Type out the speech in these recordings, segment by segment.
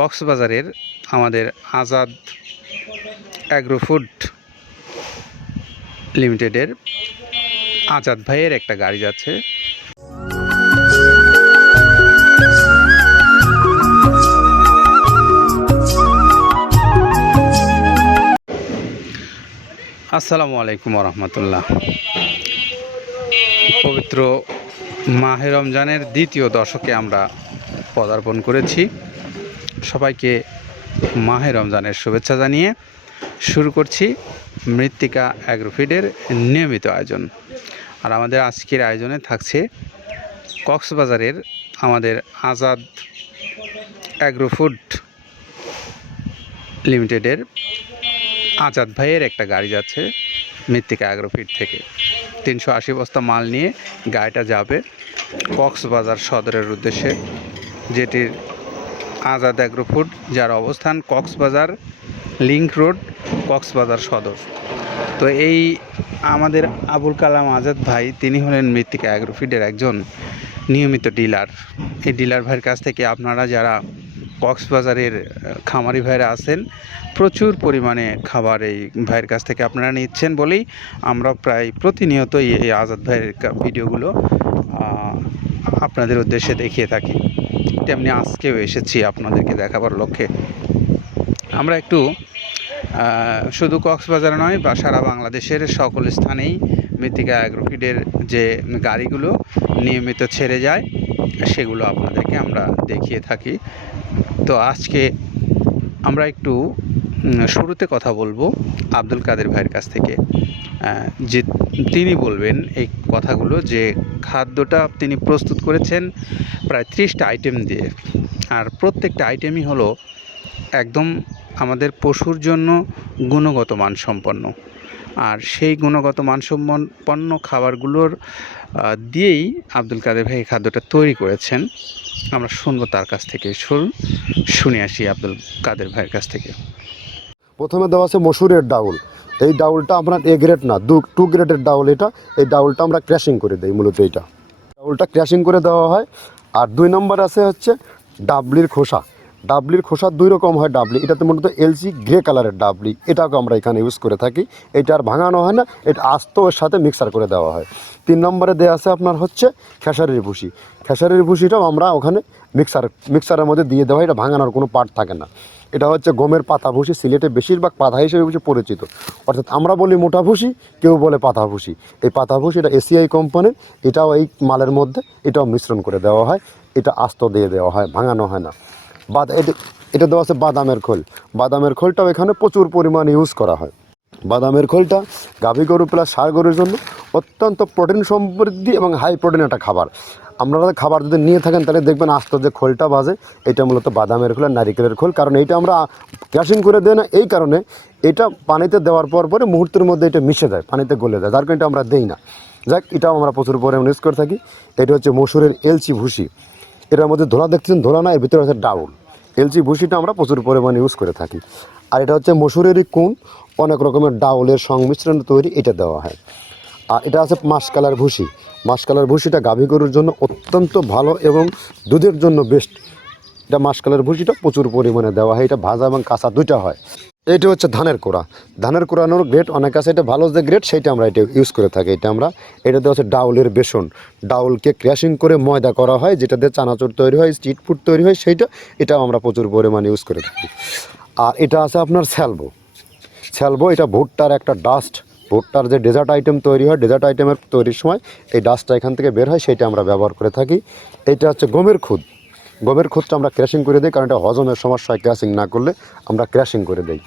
কক্সবাজারের আমাদের Azad agro food লিমিটেডের আজাদ ভাইয়ের একটা গাড়ি যাচ্ছে। আসসালামু আলাইকুম রহমতুল্লাহ। পবিত্র মাহে রমজানের দ্বিতীয় দশকে আমরা পদার্পণ করেছি। সবাইকে মাহে রমজানের শুভেচ্ছা জানিয়ে শুরু করছি মৃত্তিকা অ্যাগ্রোফিডের নিয়মিত আয়োজন। আর আমাদের আজকের আয়োজনে থাকছে কক্সবাজারের আমাদের আজাদ অ্যাগ্রো ফুড লিমিটেডের আজাদ ভাইয়ের একটা গাড়ি যাচ্ছে মৃত্তিকা অ্যাগ্রোফিড থেকে। 380 বস্তা মাল নিয়ে গাড়িটা যাবে কক্সবাজার সদরের উদ্দেশ্যে, যেটির আজাদ অ্যাগ্রো ফুড যার অবস্থান কক্সবাজার লিংক রোড, কক্সবাজার সদর। তো এই আমাদের আবুল কালাম আজাদ ভাই, তিনি হলেন মৃত্তিকা অ্যাগ্রোফিডের একজন নিয়মিত ডিলার। এই ডিলার ভাইয়ের কাছ থেকে আপনারা যারা কক্সবাজারের খামারি ভাইরা আছেন, প্রচুর পরিমাণে খাবার এই ভাইয়ের কাছ থেকে আপনারা নিচ্ছেন বলেই আমরা প্রায় প্রতিনিয়তই এই আজাদ ভাইয়ের ভিডিওগুলো আপনাদের উদ্দেশ্যে দেখিয়ে থাকি। তেমনি আজকেও এসেছি আপনাদেরকে দেখাবার লক্ষ্যে। আমরা একটু শুধু কক্সবাজার নয় বা সারা বাংলাদেশের সকল স্থানেই মৃত্তিকা অ্যাগ্রোফিডের যে গাড়িগুলো নিয়মিত ছেড়ে যায় সেগুলো আপনাদেরকে আমরা দেখিয়ে থাকি। তো আজকে আমরা একটু শুরুতে কথা বলবো আব্দুল কাদের ভাইয়ের কাছ থেকে, যে তিনি বলবেন এই কথাগুলো, যে খাদ্যটা তিনি প্রস্তুত করেছেন প্রায় 30টা আইটেম দিয়ে। আর প্রত্যেকটা আইটেমই হলো একদম আমাদের পশুর জন্য গুণগত মানসম্পন্ন। আর সেই গুণগত মানসম্পন্ন খাবারগুলোর দিয়েই আব্দুল কাদের ভাই খাদ্যটা তৈরি করেছেন। আমরা শুনবো তার কাছ থেকে। শুনে আসি আব্দুল কাদের ভাইয়ের কাছ থেকে। প্রথমে দেওয়া আছে মসুরের ডাউল। এই ডাউলটা আপনার এ গ্রেড না, 2 গ্রেডের ডাউল এটা। এই ডাউলটা আমরা ক্র্যাশিং করে দিই, মূলত এইটা ডাউলটা ক্র্যাশিং করে দেওয়া হয়। আর 2 নম্বর আছে হচ্ছে ডাবলির খোসা। ডাবলির খোসা 2 রকম হয় ডাবলি, এটাতে মূলত এলসি গ্রে কালারের ডাবলি, এটাকে আমরা এখানে ইউজ করে থাকি। এটা আর ভাঙানো হয় না, এটা আস্ত ওর সাথে মিক্সার করে দেওয়া হয়। 3 নম্বরে দেওয়া আছে আপনার হচ্ছে খেসারির ভুসি। খেসারির ভুসিটাও আমরা ওখানে মিক্সারের মধ্যে দিয়ে দেওয়া হয়, এটা ভাঙানোর কোনো পার্ট থাকে না। এটা হচ্ছে গমের পাতা ভুসি, সিলেটে বেশিরভাগ পাতা হিসেবে পরিচিত। অর্থাৎ আমরা বলি মোটা ভুসি, কেউ বলে পাতা ভুসি। এই পাতা ভুসি এটা এসিআই কোম্পানির, এটাও এই মালের মধ্যে এটাও মিশ্রণ করে দেওয়া হয়। এটা আস্ত দিয়ে দেওয়া হয়, ভাঙানো হয় না। এটা দেওয়া আছে বাদামের খোল। বাদামের খোলটাও এখানে প্রচুর পরিমাণে ইউজ করা হয়। বাদামের খোলটা গাভী গরু প্লাস ষাঁড় গরুর জন্য অত্যন্ত প্রোটিন সমৃদ্ধি এবং হাই প্রোটিন একটা খাবার। আপনারা খাবার যদি নিয়ে থাকেন তাহলে দেখবেন আস্ত যে খোলটা বাজে, এটা মূলত বাদামের খোল আর নারিকেলের খোল। কারণ এইটা আমরা ক্র্যাশিং করে দেয় না, এই কারণে এটা পানিতে দেওয়ার পরে মুহূর্তের মধ্যে এটা মিশে যায়, পানিতে গলে যায়, যার কারণে এটা আমরা দেই না। যাক, এটাও আমরা প্রচুর পরিমাণে ইউজ করে থাকি। এটা হচ্ছে মসুরের এলচি ভুসি। এটার মধ্যে ধোলা দেখছেন, ধোলা না, এর ভিতরে আছে ডাউল। এলচি ভুসিটা আমরা প্রচুর পরিমাণে ইউজ করে থাকি। আর এটা হচ্ছে মসুরেরই কুন, অনেক রকমের ডাউলের সংমিশ্রণ তৈরি, এটা দেওয়া হয়। আর এটা আছে মাসকালার ভুসি। মাসকালার ভুসিটা গাভী গরুর জন্য অত্যন্ত ভালো এবং দুধের জন্য বেস্ট। এটা মাসকালার ভুসিটা প্রচুর পরিমাণে দেওয়া হয়, এটা ভাজা এবং কাঁচা দুইটা হয়। এইটা হচ্ছে ধানের কোড়া। ধানের কোড়ানোর গ্রেড অনেক আছে, এটা ভালো যে গ্রেড সেইটা আমরা এটা ইউজ করে থাকি। এটা দেওয়া হচ্ছে ডাউলের বেসন। ডাউলকে ক্র্যাশিং করে ময়দা করা হয়, যেটা দিয়ে চানাচুর তৈরি হয়, স্ট্রিট ফুড তৈরি হয়, এটাও আমরা প্রচুর পরিমাণে ইউজ করে থাকি। আর এটা আছে আপনার স্যালবো। এটা ভুট্টার একটা ডাস্ট। ভুট্টার যে ডেজার্ট আইটেম তৈরি হয়, ডেজার্ট আইটেমের তৈরির সময় এই ডাস্টটা এখান থেকে বের হয়, সেটা আমরা ব্যবহার করে থাকি। এটা হচ্ছে গমের খুদ। গমের খুদটা আমরা ক্র্যাশিং করে দিই, কারণ এটা হজমের সমস্যা হয়, ক্র্যাশিং না করলে আমরা ক্র্যাশিং করে দিই।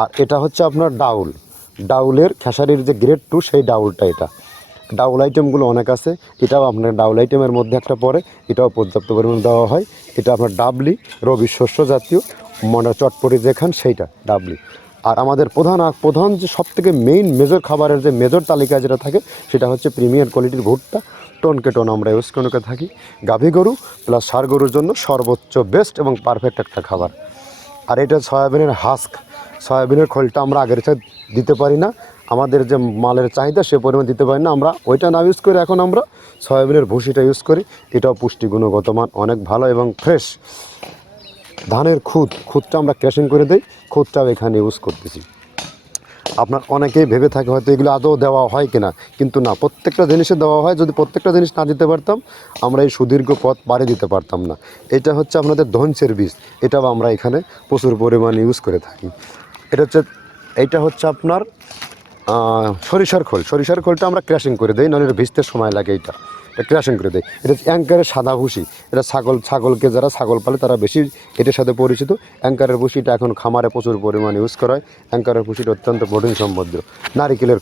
আর এটা হচ্ছে আপনার ডাউলের খেসারির যে গ্রেড 2 সেই ডাউলটা। এটা ডাউল আইটেমগুলো অনেক আছে, এটাও আপনার ডাউল আইটেমের মধ্যে একটা পড়ে, এটাও পর্যাপ্ত পরিমাণে দেওয়া হয়। এটা আপনার ডাবলি, রবি শস্য জাতীয়, মানে চটপটি যেখান সেইটা ডাবলি। আর আমাদের প্রধান যে সবথেকে মেজর খাবারের যে মেজর তালিকায় যেটা থাকে, সেটা হচ্ছে প্রিমিয়ার কোয়ালিটির ভুট্টা। টনকে টন আমরা ইউজ করে থাকি। গাভী গরু প্লাস ষাঁড় গরুর জন্য সর্বোচ্চ বেস্ট এবং পারফেক্ট একটা খাবার। আর এটা সয়াবিনের হাস্ক। সয়াবিনের খোলটা আমরা আগের সাথে দিতে পারি না, আমাদের যে মালের চাহিদা সে পরিমাণ দিতে পারি না, আমরা ওইটা না ইউজ করে এখন আমরা সয়াবিনের ভুসিটা ইউজ করি। এটাও পুষ্টি গুণগত মান অনেক ভালো এবং ফ্রেশ। ধানের খুদটা আমরা ক্র্যাশিং করে দিই, খুদটাও এখানে ইউজ করতেছি। আপনার অনেকেই ভেবে থাকে হয়তো এগুলো আদৌ দেওয়া হয় কিনা, কিন্তু না, প্রত্যেকটা জিনিসে দেওয়া হয়। যদি প্রত্যেকটা জিনিস না দিতে পারতাম আমরা এই সুদীর্ঘ পথ পাড়ি দিতে পারতাম না। এটা হচ্ছে আপনাদের ধনচের বীজ, এটাও আমরা এখানে প্রচুর পরিমাণে ইউজ করে থাকি। এইটা হচ্ছে আপনার সরিষার খোলটা আমরা ক্র্যাশিং করে দিই, নাহলে এটা ভিজতে সময় লাগে। এটা ক্র্যাশিং করে দেয়। এটা হচ্ছে অ্যাঙ্কারের সাদা ভুসি। এটা ছাগলকে যারা ছাগল পালে তারা বেশি এটার সাথে পরিচিত। অ্যাঙ্কারের ভুসিটা এখন খামারে প্রচুর পরিমাণে ইউজ করা হয়। অ্যাঙ্কারের ভুসিটা অত্যন্ত প্রোটিন সমৃদ্ধ। নারিকেলের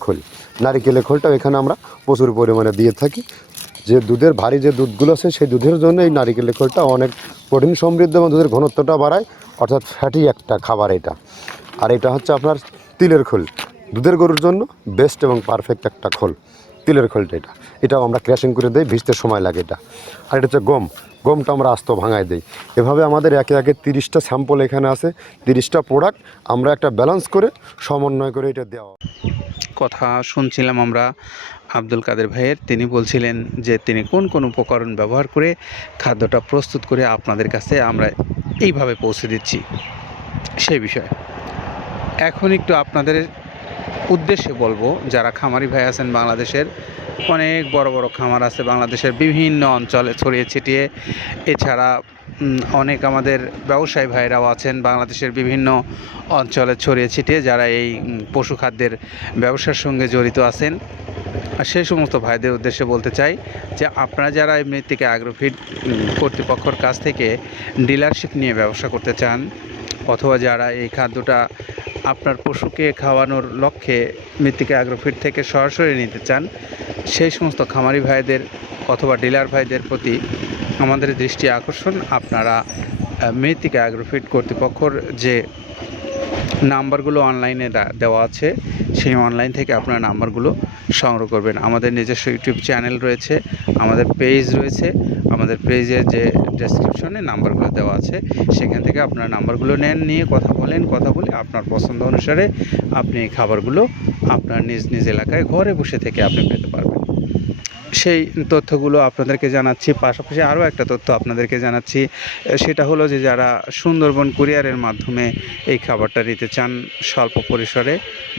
খোলটাও এখানে আমরা প্রচুর পরিমাণে দিয়ে থাকি। যে দুধের ভারী যে দুধগুলো আছে সেই দুধের জন্য এই নারিকেলের খোলটা অনেক প্রোটিন সমৃদ্ধ এবং দুধের ঘনত্বটা বাড়ায়, অর্থাৎ ফ্যাটি একটা খাবার এটা। আর এটা হচ্ছে আপনার তিলের খোল, দুধের গরুর জন্য বেস্ট এবং পারফেক্ট একটা খোল, তিলের খোলটা। এটাও আমরা ক্র্যাশিং করে দিই, ভিজতে সময় লাগে এটা। আর এটা হচ্ছে গমটা আমরা আস্ত ভাঙায় দিই। এভাবে আমাদের একে একে 30টা স্যাম্পল এখানে আছে, 30টা প্রোডাক্ট আমরা একটা ব্যালেন্স করে সমন্বয় করে এটা দেওয়া। কথা শুনছিলাম আমরা আব্দুল কাদের ভাইয়ের, তিনি বলছিলেন যে তিনি কোন কোন উপকরণ ব্যবহার করে খাদ্যটা প্রস্তুত করে আপনাদের কাছে আমরা এইভাবে পৌঁছে দিচ্ছি সেই বিষয়ে। এখন একটু আপনাদের উদ্দেশ্যে বলবো, যারা খামারি ভাই আছেন বাংলাদেশের, অনেক বড় বড় খামার আছে বাংলাদেশের বিভিন্ন অঞ্চলে ছড়িয়ে ছিটিয়ে। এছাড়া অনেক আমাদের ব্যবসায়ী ভাইরাও আছেন বাংলাদেশের বিভিন্ন অঞ্চলে ছড়িয়ে ছিটিয়ে, যারা এই পশু খাদ্যের ব্যবসার সঙ্গে জড়িত আছেন। আর সেই সমস্ত ভাইদের উদ্দেশ্যে বলতে চাই যে আপনারা যারা এই মৃত্তিকা অ্যাগ্রোফিড কর্তৃপক্ষের কাছ থেকে ডিলারশিপ নিয়ে ব্যবসা করতে চান, অথবা যারা এই খাদ্যটা আপনার পশুকে খাওয়ানোর লক্ষ্যে মৃত্তিকা অ্যাগ্রোফিড থেকে সরাসরি নিতে চান, সেই সমস্ত খামারি ভাইদের অথবা ডিলার ভাইদের প্রতি আমাদের দৃষ্টি আকর্ষণ। আপনারা মৃত্তিকা অ্যাগ্রোফিড কর্তৃপক্ষর যে নাম্বারগুলো অনলাইনে দেওয়া আছে, সেই অনলাইন থেকে আপনার নাম্বারগুলো সংগ্রহ করবেন। আমাদের নিজস্ব ইউটিউব চ্যানেল রয়েছে, আমাদের পেজ রয়েছে, আমাদের পেজের যে ডেসক্রিপশনে নাম্বারগুলো দেওয়া আছে, সেখান থেকে আপনার নাম্বারগুলো নেন, নিয়ে কথা বলে আপনার পছন্দ অনুসারে আপনি এই খাবারগুলো আপনার নিজ এলাকায় ঘরে বসে থেকে আপনি পেতে পারবেন। সেই তথ্যগুলো আপনাদেরকে জানাচ্ছি। পাশাপাশি আরও একটা তথ্য আপনাদেরকে জানাচ্ছি, সেটা হলো যে যারা সুন্দরবন কুরিয়ারের মাধ্যমে এই খাবারটা নিতে চান স্বল্প পরিসরে,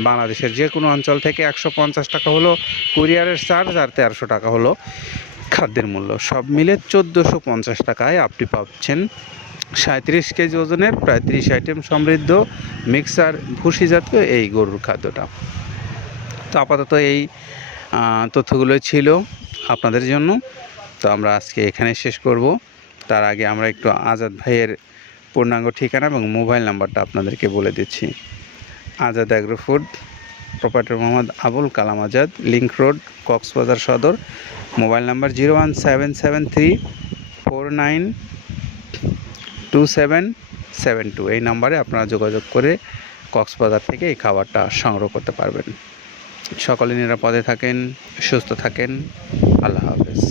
বাংলাদেশের যে কোনো অঞ্চল থেকে 150 টাকা হলো কুরিয়ারের চার্জ, আর 1300 টাকা হলো খাদ্যের মূল্য। সব মিলে 1450 টাকায় আপনি পাচ্ছেন 37 কেজি ওজনের প্রায় 30 আইটেম সমৃদ্ধ মিক্সার ভুসি জাতীয় এই গরুর খাদ্যটা। তো আপাতত এই তথ্যগুলোই ছিল আপনাদের জন্য। তো আমরা আজকে এখানে শেষ করব। তার আগে আমরা একটু আজাদ ভাইয়ের পূর্ণাঙ্গ ঠিকানা এবং মোবাইল নাম্বারটা আপনাদেরকে বলে দিচ্ছি। Azad agro food, proprietor Mohammad Abul Kalam Azad, link road, Cox's Bazar Sadar. Mobile number 01773492772। এই নাম্বারে আপনারা যোগাযোগ করে কক্সবাজার থেকে এই খাবারটা সংগ্রহ করতে পারবেন। সকলে নিরাপদে থাকেন, সুস্থ থাকেন। আল্লাহ হাফেজ।